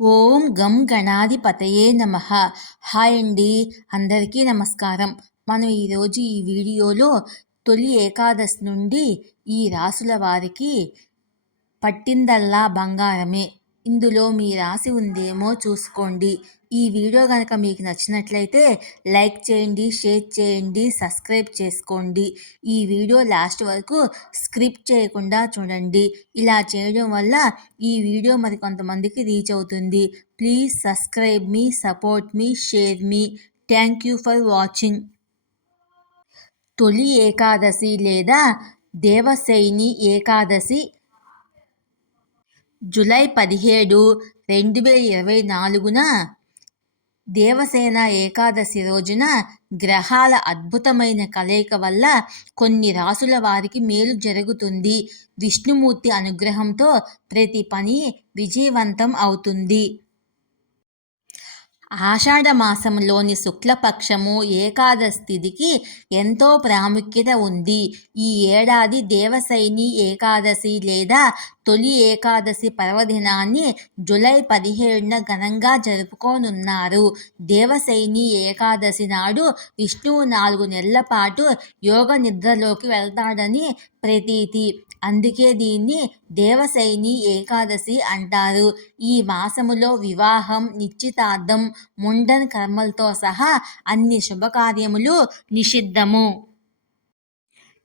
ఓం గం గణాధిపతయే నమః. హాయ్ అండి, అందరికీ నమస్కారం. మనం ఈరోజు ఈ వీడియోలో తొలి ఏకాదశి నుండి ఈ రాసుల వారికి పట్టిందల్లా బంగారమే. ఇందులో మీ రాశి ఉందేమో చూసుకోండి. ఈ వీడియో కనుక మీకు నచ్చినట్లయితే లైక్ చేయండి, షేర్ చేయండి, సబ్స్క్రైబ్ చేసుకోండి. ఈ వీడియో లాస్ట్ వరకు స్క్రిప్ట్ చేయకుండా చూడండి. ఇలా చేయడం వల్ల ఈ వీడియో మరి కొంతమందికి రీచ్ అవుతుంది. Please subscribe me, support me, share me. Thank you for watching. తొలి ఏకాదశి లేదా దేవశయని ఏకాదశి జూలై 17, 2024న దేవసేన ఏకాదశి రోజున గ్రహాల అద్భుతమైన కలయిక వల్ల కొన్ని రాసుల వారికి మేలు జరుగుతుంది. విష్ణుమూర్తి అనుగ్రహంతో ప్రతి పని విజయవంతం అవుతుంది. ఆషాఢ మాసంలోని శుక్లపక్షము ఏకాదశి తిథికి ఎంతో ప్రాముఖ్యత ఉంది. ఈ ఏడాది దేవశయని ఏకాదశి లేదా తొలి ఏకాదశి పర్వదినాన్ని జూలై 17న ఘనంగా జరుపుకోనున్నారు. దేవశయని ఏకాదశి నాడు విష్ణువు 4 నెలల పాటు యోగ నిద్రలోకి వెళ్తాడని ప్రతీతి. అందుకే దీన్ని దేవశయని ఏకాదశి అంటారు. ఈ మాసములో వివాహం, నిశ్చితార్థం, ముండన్ కర్మలతో సహా అన్ని శుభకార్యములు నిషిద్ధము.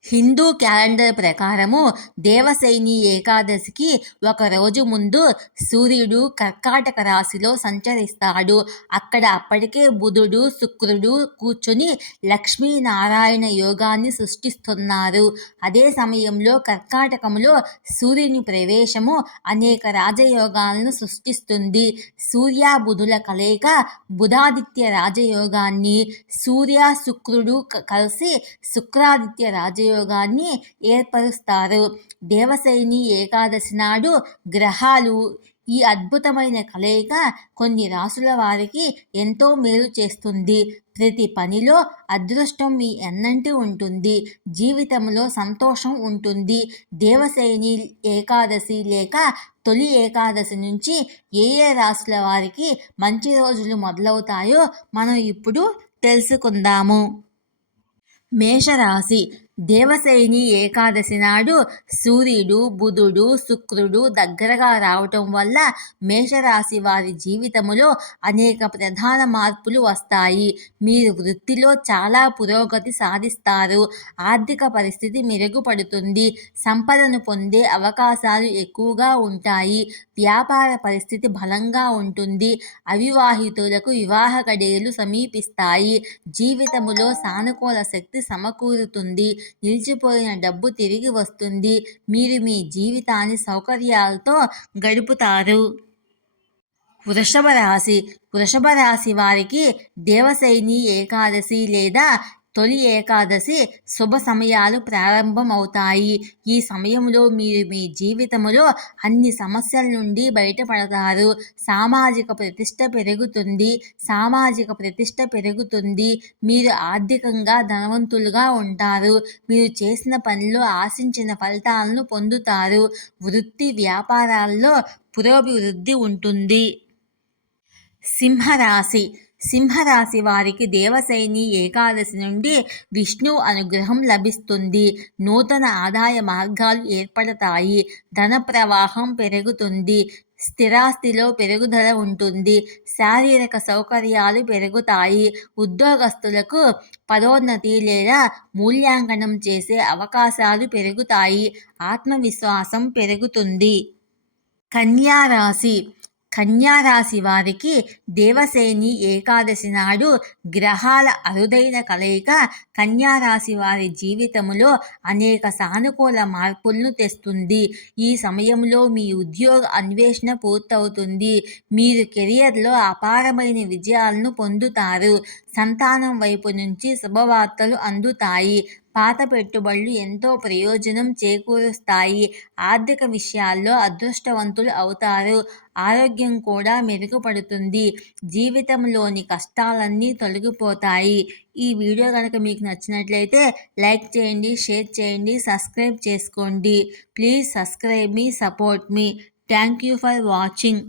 హిందూ క్యాలెండర్ ప్రకారము దేవశయని ఏకాదశికి ఒక రోజు ముందు సూర్యుడు కర్కాటక రాశిలో సంచరిస్తాడు. అక్కడ అప్పటికే బుధుడు, శుక్రుడు కూర్చొని లక్ష్మీనారాయణ యోగాన్ని సృష్టిస్తున్నారు. అదే సమయంలో కర్కాటకములో సూర్యుని ప్రవేశము అనేక రాజయోగాలను సృష్టిస్తుంది. సూర్య బుధుల కలయిక బుధాదిత్య రాజయోగాన్ని, సూర్య శుక్రుడు కలిసి శుక్రాదిత్య రాజయోగాన్ని ఏర్పరుస్తారు. దేవశయని ఏకాదశి నాడు గ్రహాలు ఈ అద్భుతమైన కలయిక కొన్ని రాసుల వారికి ఎంతో మేలు చేస్తుంది. ప్రతి పనిలో అదృష్టం మీ ఎన్నంటి ఉంటుంది. జీవితంలో సంతోషం ఉంటుంది. దేవశయని ఏకాదశి లేక తొలి ఏకాదశి నుంచి ఏ రాసుల వారికి మంచి రోజులు మొదలవుతాయో మనం ఇప్పుడు తెలుసుకుందాము. మేషరాశి. దేవశయని ఏకాదశి నాడు సూర్యుడు, బుధుడు, శుక్రుడు దగ్గరగా రావటం వల్ల మేషరాశి వారి జీవితంలో అనేక ప్రధాన మార్పులు వస్తాయి. మీరు వృత్తిలో చాలా పురోగతి సాధిస్తారు. ఆర్థిక పరిస్థితి మెరుగుపడుతుంది. సంపదను పొందే అవకాశాలు ఎక్కువగా ఉంటాయి. వ్యాపార పరిస్థితి బలంగా ఉంటుంది. అవివాహితులకు వివాహ గడియలు సమీపిస్తాయి. జీవితంలో సానుకూల శక్తి సమకూరుతుంది. నిలిచిపోయిన డబ్బు తిరిగి వస్తుంది. మీరు మీ జీవితాన్ని సౌకర్యాలతో గడుపుతారు. వృషభ రాశి. వృషభ రాశి వారికి దేవశయని ఏకాదశి లేదా తొలి ఏకాదశి శుభ సమయాలు ప్రారంభమవుతాయి. ఈ సమయంలో మీరు మీ జీవితంలో అన్ని సమస్యల నుండి బయటపడతారు. సామాజిక ప్రతిష్ట పెరుగుతుంది. మీరు ఆర్థికంగా ధనవంతులుగా ఉంటారు. మీరు చేసిన పనిలో ఆశించిన ఫలితాలను పొందుతారు. వృత్తి వ్యాపారాల్లో పురోభివృద్ధి ఉంటుంది. సింహరాశి. సింహరాశి వారికి దేవశయని ఏకాదశి నుండి విష్ణు అనుగ్రహం లభిస్తుంది. నూతన ఆదాయ మార్గాలు ఏర్పడతాయి. ధన ప్రవాహం పెరుగుతుంది. స్థిరాస్తిలో పెరుగుదల ఉంటుంది. శారీరక సౌకర్యాలు పెరుగుతాయి. ఉద్యోగస్తులకు పదోన్నతి లేదా మూల్యాంకనం చేసే అవకాశాలు పెరుగుతాయి. ఆత్మవిశ్వాసం పెరుగుతుంది. కన్యా రాశి. కన్యారాశి వారికి దేవశయని ఏకాదశి నాడు గ్రహాల అరుదైన కలయిక కన్యారాశి వారి జీవితంలో అనేక సానుకూల మార్పులను తెస్తుంది. ఈ సమయంలో మీ ఉద్యోగ అన్వేషణ పూర్తవుతుంది. మీరు కెరియర్లో అపారమైన విజయాలను పొందుతారు. సంతానం వైపు నుంచి శుభవార్తలు అందుతాయి. పాత పెట్టుబడులు ఎంతో ప్రయోజనం చేకూరుస్తాయి. ఆర్థిక విషయాల్లో అదృష్టవంతులు అవుతారు. ఆరోగ్యం కూడా మెరుగుపడుతుంది. జీవితంలోని కష్టాలన్నీ తొలగిపోతాయి. ఈ వీడియో కనుక మీకు నచ్చినట్లయితే లైక్ చేయండి, షేర్ చేయండి, సబ్స్క్రైబ్ చేసుకోండి. Please subscribe me, support me. Thank you for watching.